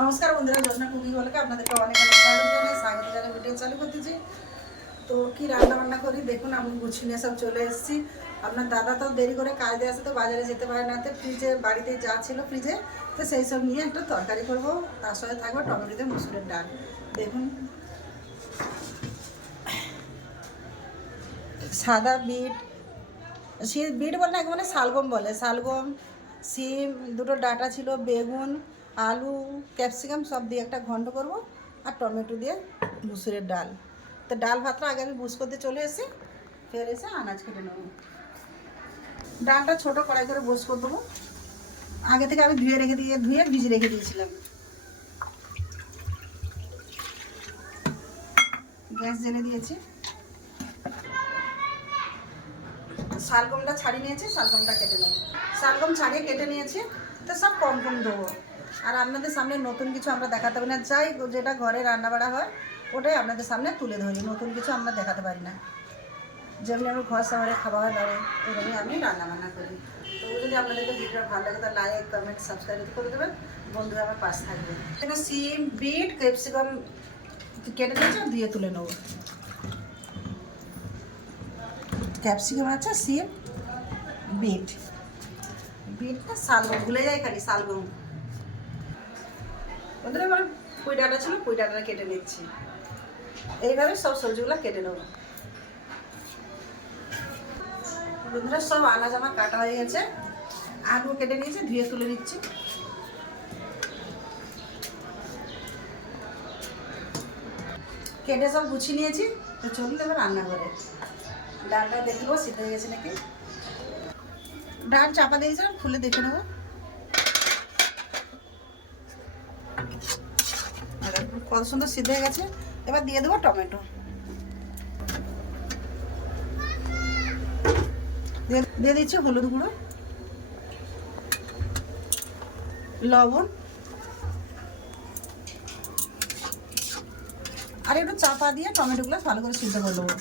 নমস্কার বন্ধুরা যোজনা কুকিং বলকে আপনাদেরকে অনেক অনেক স্বাগত জানাই। স্বাগত জানাই ভিডিও চালু করতেছি তো কি রান্না বান্না করি? দেখুন, আমি গুছিয়ে নিয়ে সব চলে এসেছি। আপনার দাদা তো দেরি করে কাজ আসে তো বাজারে যেতে পারে না। তো ফ্রিজে বাড়িতে যা ছিল ফ্রিজে তো সেই সব নিয়ে একটা তরকারি করব। তার সঙ্গে থাকবে টমেটোতে মুসুরের ডাল। দেখুন। সাদা বিট। সে বিট বলে না মানে শালগম বলে। শালগম সিম দুটো ডাটা ছিল, বেগুন আলু ক্যাপসিকাম সব দিয়ে একটা ঘন্ট করব আর টমেটো দিয়ে মুসুরের ডাল। তো ডাল ভাতটা আগে আমি বুস করতে চলে এসে ফের এসে আনাজ কেটে নেব। ডালটা ছোট কড়াই করে বস করে দেবো। আগে থেকে আমি ধুয়ে রেখে দিয়ে, ধুয়ে ভিজে রেখে দিয়েছিলাম। গ্যাস জেনে দিয়েছি। শালগমটা ছাড়িয়ে নিয়েছি, শালগমটা কেটে নেব। শালগম ছাড়িয়ে কেটে নিয়েছি, তো সব কম কম দেবো। আর আপনাদের সামনে নতুন কিছু আমরা দেখাতে পারি না। যাই যেটা ঘরে রান্না বাড়া হয়, ওটাই আপনাদের সামনে তুলে ধরি। নতুন কিছু আমরা দেখাতে পারি না। যেমনি আমি ঘর শহরে খাওয়া হয় বাড়ে এরকমই আমি রান্না বান্না করি। তো যদি আপনাদেরকে ভিডিওটা ভালো লাগে, তাহলে লাইক কমেন্ট সাবস্ক্রাইব করে দেবেন, বন্ধুরা আমার পাশে থাকবে। এখানে সিম, বিট, ক্যাপসিকাম কেটে আর দিয়ে তুলে নেব। ক্যাপসিকাম আছে, সিম, বিট। বিট না শালগম, ভুলে যায় খালি, শালগম। ওদের আমার পুঁই ডাটা ছিল পুঁই ডাটা কেটে নিচ্ছি। এইভাবে সব সবজিগুলো কেটে নেব। বন্ধুরা, সব আনাজ আমার কাটা হয়ে গেছে। আলু কেটে নিয়েছি, ধুয়ে তুলে নিচ্ছি। কেটে সব গুছিয়ে নিয়েছি। তো চলুন এবার রান্না করে ডালটা দেখব সিদ্ধ হয়ে গেছে নাকি? ডাল চাপা দিয়েছিলাম খুলে দেখে নেব আর দেখুন কত সুন্দর সিদ্ধ হয়ে গেছে। এবার দিয়ে দেবো টমেটো। দিয়ে দিচ্ছি হলুদ গুঁড়ো, লবণ, আর একটু চাপা দিয়ে টমেটোগুলো ভালো করে সিদ্ধ করে দেবো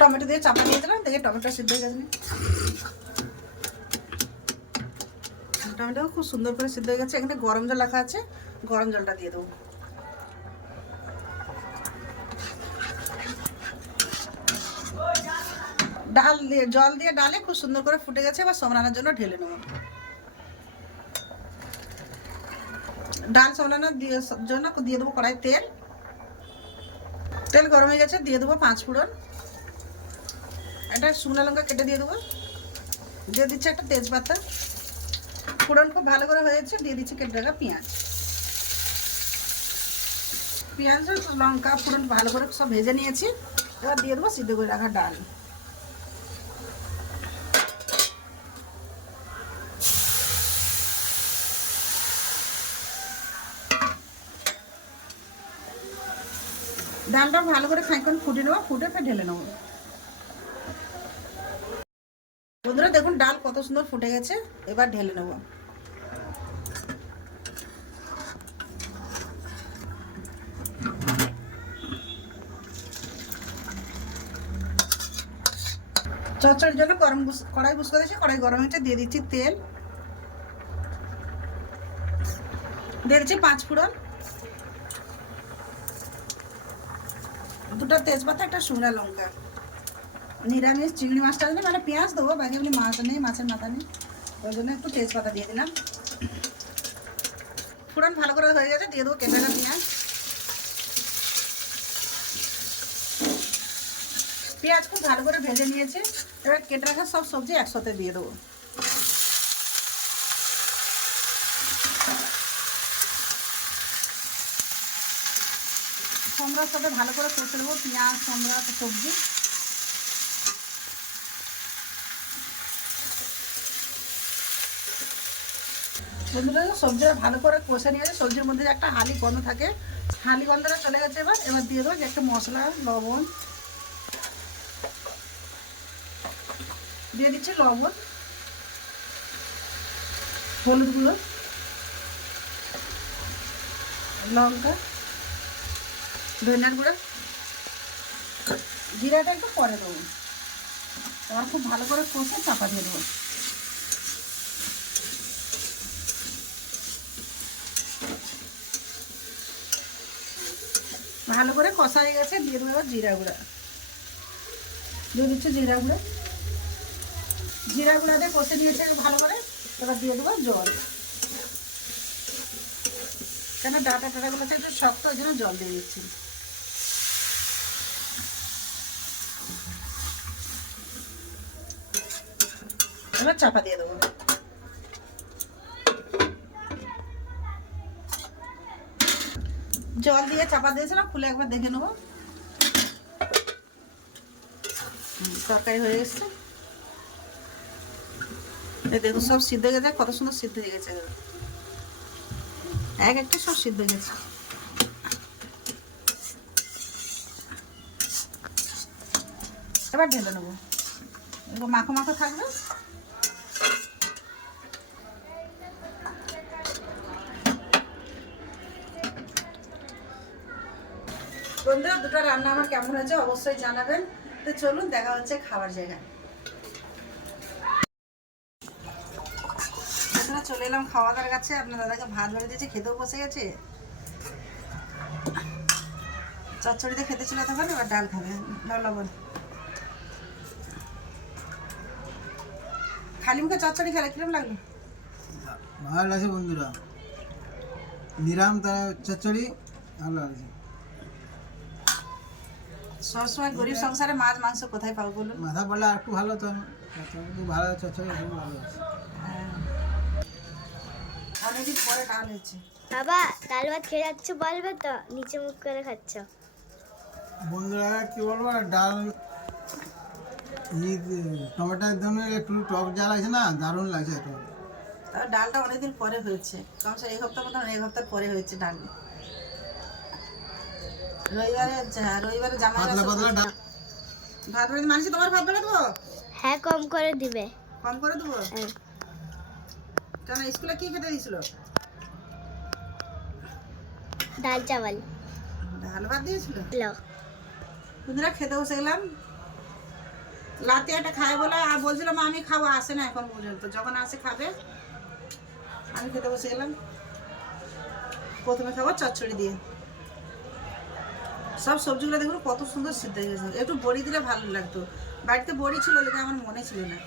টমেটো দিয়ে চাপা দিয়ে দিলাম দেখে টমেটো সিদ্ধ হয়ে গেছে টমেটো খুব সুন্দর করে সিদ্ধ হয়ে গেছে। এখানে গরম জল রাখা আছে, গরম জলটা দিয়ে দেবো। ডাল দিয়ে, জল দিয়ে ডালে খুব সুন্দর করে ফুটে গেছে, এবার সমরানোর জন্য ঢেলে নেব। ডাল সমরানোর জন্য দিয়ে দেবো কড়াই তেল। তেল গরম হয়ে গেছে, দিয়ে দেবো পাঁচ ফোড়ন। একটা শুকনো লঙ্কা কেটে দিয়ে দেবো। দিয়ে দিচ্ছে একটা তেজপাতা। ফোড়ন খুব ভালো করে হয়ে যাচ্ছে দিয়ে দিচ্ছি কেটে রাখা পেঁয়াজ। পেঁয়াজ, লঙ্কা, ফোড়ন ভালো করে সব ভেজে নিয়েছি। এবার দিয়ে দেবো সিদ্ধ করে রাখা ডাল। ডালটা ভালো করে খাইক্ষণ ফুটে নেব, ফুটে ফের ঢেলে নেব। বন্ধুরা, দেখুন, ডাল কত সুন্দর ফুটে গেছে। এবার ঢেলে নেব। চচ্চড়ির জন্য গরম কড়াই বুস করে দিয়েছি কড়াই গরম হয়েছে, দিয়ে দিচ্ছি তেল। দিয়ে দিচ্ছি পাঁচ ফোড়ন। দুটো তেজপাতা, একটা শুকনা লঙ্কা। নিরামিষ চিংড়ি মাছটা দিলে মানে পেঁয়াজ দেবো বাকি এমনি মাছ নেই, মাছের মাথা নেই। ওই জন্য একটু তেজপাতা দিয়ে দিলাম। ফুরন ভালো করে হয়ে গেছে, দিয়ে দেবো কেটে পেঁয়াজ। পেঁয়াজ খুব ভালো করে ভেজে নিয়েছে, এবার কেটে রাখা সব সবজি একসাথে দিয়ে দেবো। সম্রার সাথে ভালো করে কষে দেবো পেঁয়াজ, সম্রাট, সবজি। বন্ধুরা সবজিটা ভালো করে কষে নিয়েছে সবজির মধ্যে একটা হালি গন্ধ থাকে, হালি গন্ধটা চলে গেছে এবার এবার দিয়ে দেবো যে একটা মশলা, লবণ। দিয়ে দিচ্ছি লবণ, হলুদ গুঁড়ো, লঙ্কা, ধনিয়ার গুঁড়ো। জিরাটা একটু পরে দেবো। এবার খুব ভালো করে কষে চাপা দিয়ে দেবো। ভালো করে কষা হয়ে গেছে, দিয়ে দেবো এবার জিরা গুঁড়া। দিয়ে দিচ্ছে জিরা গুঁড়া। জিরা গুঁড়া দিয়ে কষে নিয়েছে ভালো করে, এবার দিয়ে দেবো জল। কেন ডাটা টাটাগুলো একটু শক্ত, ওই জন্য জল দিয়ে দিচ্ছি। এবার চাপা দিয়ে দেবো। জল দিয়ে চাপা দিয়েছিলাম, খুলে একবার দেখে নেব। তরকারি হয়ে এসছে। এই দেখো সব সিদ্ধ গেছে, কত সুন্দর সিদ্ধ হয়ে গেছে। এক একটা সব সিদ্ধ গেছে। এবার ঢেলে নেব। মাখো মাখো থাকবে। বন্ধুরা, দুটো রান্না আমার কেমন হয়েছে অবশ্যই জানাবেন। তো চলুন, দেখা হচ্ছে খাবার জায়গায়। চলে এলাম খাওয়া দাওয়ার কাছে। আপনার দাদাকে ভাত বেড়ে দিয়েছে, খেতেও বসে গেছে। চচ্চড়িতে খেতে ছিল তখন এবার ডাল খাবে। লবণ। খালি মুখে চচ্চড়ি খেলে কিরম লাগল? ভালো লাগছে বন্ধুরা। নিরাম তারা চচ্চড়ি, ভালো লাগছে। সবসময় গরিব সংসারে মাছ মাংস কোথায় পাবো বলুন? মাথা পড়লে আর একটু ভালো তো ভালো চচ্চড়ি ভালো আছে। হ্যাঁ। অনেকদিন পরে ডাল হয়েছে। বাবা ডাল ভাত খেয়ে যাচ্ছ বলবে তো নিচে মুখ করে খাচ্ছ। বন্ধুরা কি বলব ডাল ঈদ টমেটোর জন্য একটু টক জাল আছে না দারুণ লাগছে ডালটা অনেকদিন পরে হয়েছে। কমসে এক সপ্তাহ মতন এক সপ্তাহ পরে হয়েছে ডাল। রবিবারে রবিবারে জামা পাতলা পাতলা ডাল ভাত বেড়ে মানছি তোমার ভাত বেড়ে দেবো? হ্যাঁ কম করে দিবে। কম করে দেবো? হ্যাঁ। কেন স্কুলে কি খেতে দিয়েছিল? ডাল চাওয়াল। ডাল ভাত দিয়েছিল? বন্ধুরা খেতে বসে গেলাম লাতে একটা খায় বলে আর বলছিলাম আমি খাব। আসে না এখন পর্যন্ত। যখন আসে খাবে। আমি খেতে বসে গেলাম প্রথমে খাব চচ্চড়ি দিয়ে। সব সবজিগুলো দেখুন কত সুন্দর সিদ্ধ হয়ে গেছে। একটু বড়ি দিলে ভালো লাগতো। বাড়িতে বড়ি ছিল লেগে আমার মনে ছিল না।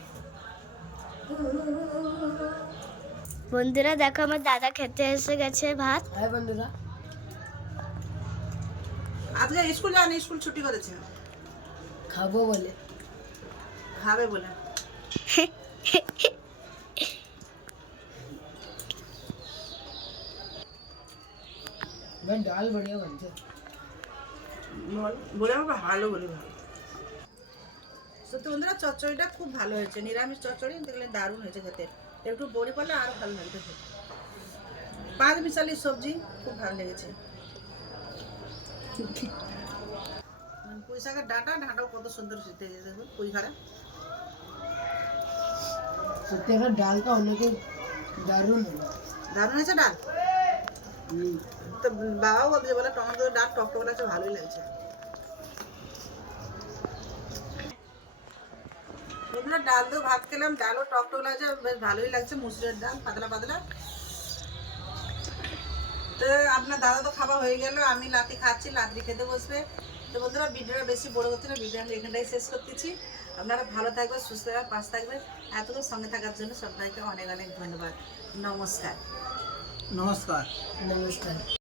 বন্ধুরা দেখো আমার দাদা খেতে এসে গেছে ভাত। হ্যাঁ বন্ধুরা। আজকে স্কুল যাওয়া স্কুল ছুটি করেছে। খাব বলে। খাবে বলে। ডাল বড়িয়া বানছে। বল আমার ভালো বলে ভালো। সত্যি বন্ধুরা চচ্চড়িটা খুব ভালো হয়েছে নিরামিষ চচ্চড়ি দেখলে দারুণ হয়েছে খেতে। একটু বড়ি পড়লে আরও ভালো লাগবে খেতে। পাঁচ মিশালি সবজি খুব ভালো লেগেছে। পুঁই শাকের ডাঁটা ডাঁটাও কত সুন্দর সিদ্ধ হয়েছে দেখুন পুঁই খাড়া সত্যি ডালটা অনেকে দারুণ দারুণ হয়েছে ডাল? তো বাবাও বলছে বলে টমেটো ডাল টক টক লাগছে, ভালোই লাগছে। ডাল তো ভাত খেলাম, ডালও টক টক লাগছে, বেশ ভালোই লাগছে, মুসুরের ডাল, পাতলা পাতলা। তো আপনার দাদা তো খাওয়া হয়ে গেল, আমি লাতি খাচ্ছি লাতি খেতে বসবে। তো বন্ধুরা, ভিডিওটা বেশি বড় করতে না ভিডিও আমি এখানটাই শেষ করতেছি। আপনারা ভালো থাকবেন, সুস্থ থাকবেন, পাশ থাকবেন। এতক্ষণ সঙ্গে থাকার জন্য সবাইকে অনেক অনেক ধন্যবাদ। নমস্কার। নমস্কার নমস্কার